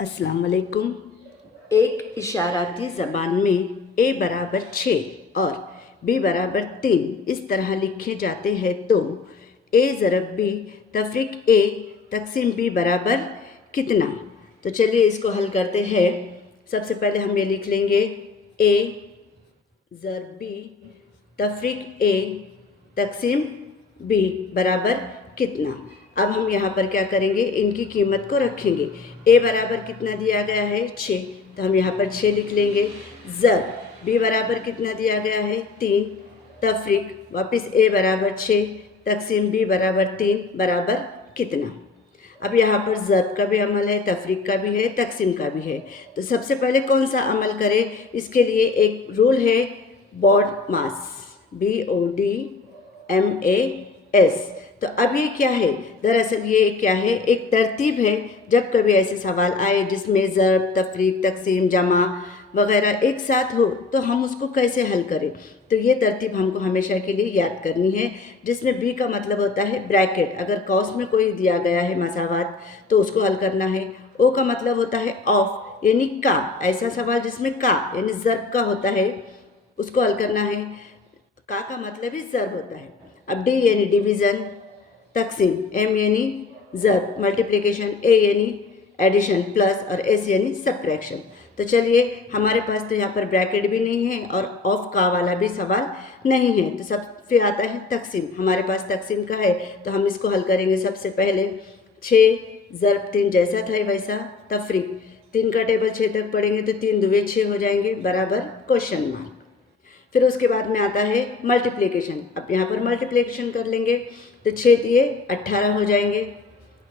अस्सलाम वालेकुम। एक इशाराती ज़बान में a बराबर 6 और b बराबर 3 इस तरह लिखे जाते हैं तो a ज़रब b तफरीक a तकसीम b बराबर कितना। तो चलिए इसको हल करते हैं। सबसे पहले हम ये लिख लेंगे a ज़रब b तफरीक a तकसीम b बराबर कितना। अब हम यहाँ पर क्या करेंगे, इनकी कीमत को रखेंगे। a बराबर कितना दिया गया है 6, तो हम यहाँ पर 6 लिख लेंगे। ज़रब b बराबर कितना दिया गया है 3 तफरीक वापस a बराबर 6 तकसीम b बराबर 3 बराबर कितना। अब यहाँ पर ज़रब का भी अमल है, तफरीक का भी है, तकसीम का भी है। तो सबसे पहले कौन सा अमल करें, इसके लिए एक रूल है बॉड मास BODMAS। तो अब ये क्या है, दरअसल ये क्या है, एक तरतीब है। जब कभी ऐसे सवाल आए जिसमें ज़रब तफरीक तकसीम जमा वगैरह एक साथ हो तो हम उसको कैसे हल करें, तो ये तरतीब हमको हमेशा के लिए याद करनी है। जिसमें बी का मतलब होता है ब्रैकेट, अगर कौस में कोई दिया गया है मसावात तो उसको हल करना है। ओ का मतलब होता है ऑफ यानी का, ऐसा सवाल जिसमें का यानी ज़रब का होता है उसको हल करना है। का मतलब ही ज़रब होता है। अब डी यानी डिवीज़न, तकसीम, एम यानी ज़रब, मल्टीप्लिकेशन, ए यानी एडिशन, प्लस और एस यानी सब्ट्रैक्शन। तो चलिए हमारे पास तो यहाँ पर ब्रैकेट भी नहीं है और ऑफ का वाला भी सवाल नहीं है, तो सब फिर आता है तकसीम। हमारे पास तकसीम का है तो हम इसको हल करेंगे। सबसे पहले 6 ज़रब 3 जैसा था वैसा, तफरीक 3 का टेबल 6 तक पढ़ेंगे तो 3 दुवे 6 हो जाएंगे बराबर क्वेश्चन मार्क। फिर उसके बाद में आता है मल्टीप्लिकेशन। अब यहाँ पर मल्टीप्लिकेशन कर लेंगे तो 6 दिए 18 हो जाएंगे,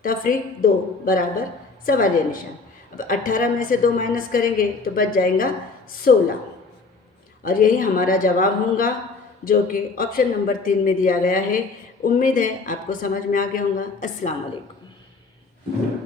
तफरीक 2 बराबर सवालिया निशान। अब 18 में से 2 माइनस करेंगे तो बच जाएगा 16 और यही हमारा जवाब होगा जो कि ऑप्शन नंबर 3 में दिया गया है। उम्मीद है आपको समझ में आ गया होगा। अस्सलाम वालेकुम।